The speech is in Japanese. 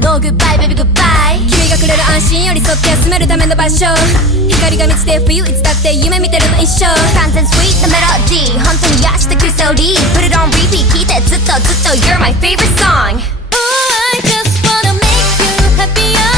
No goodbye baby goodbye 君がくれる安心寄り添って休めるための場所光が満ちて冬いつだって夢見てるの一緒完全 sweet なメロディー本当に癒してくるセオリー Put it on repeat 聞いてずっとずっと You're my favorite song Oh I just wanna make you happier